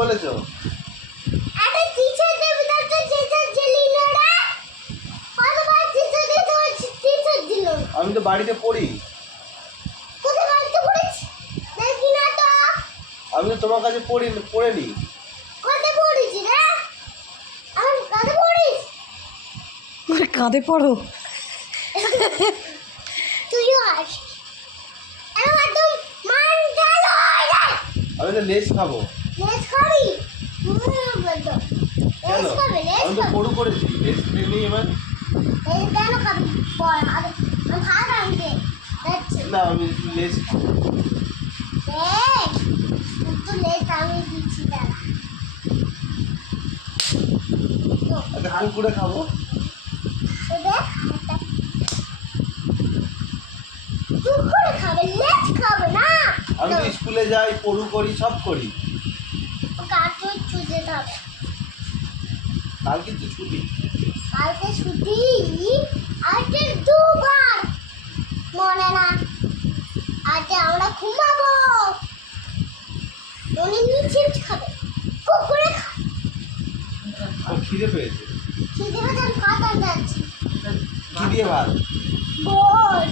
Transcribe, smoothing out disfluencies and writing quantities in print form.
বলেছো? আরে teacher দেবদাটা teacher দিল না, কতবার টিচার দিল। আমি তো বাড়িতে পড়ি। কোথায় বাড়িতে পড়েছি দেখি না তো। আমি তো তোমার কাছে পড়িনি। কোথায় পড়েছি রে? আমার কাছে পড়িস? ওরে কাঁধে পড়ো। তুইও আস। আমি একদম মান গেল। আমি তো লেস খাবো। লেস খাবি? বলতো কেন? লেস খাবি? আমি তো পড়ু করেছি, লেস খেয়ে নিই এবার। লেস কেন খাবি? বল আমি ভাত আনতে যাচ্ছি। না, আমি লেস খাবো। দেখ একটু লেস আমি দিচ্ছি দাঁড়া। আচ্ছা, কুকুরে খাবো। তো দেখ কুকুরে খাবে, লেস খাবে না। আমি তো স্কুলে যাই, পড়ু করি, সব করি। কাটু ছুটে যাবে। কাল কিন্তু ছুটি। কালকে ছুটি আজকে দুবার মনে না। আজকে আমরা ঘুমাবো। উনি নিচে খাবে, কুকুরে খাবে। আমার খিদে পেয়েছে। খিদে পেয়েছে, আমি ভাত আনতে যাচ্ছি। কি দিয়ে ভাত? বল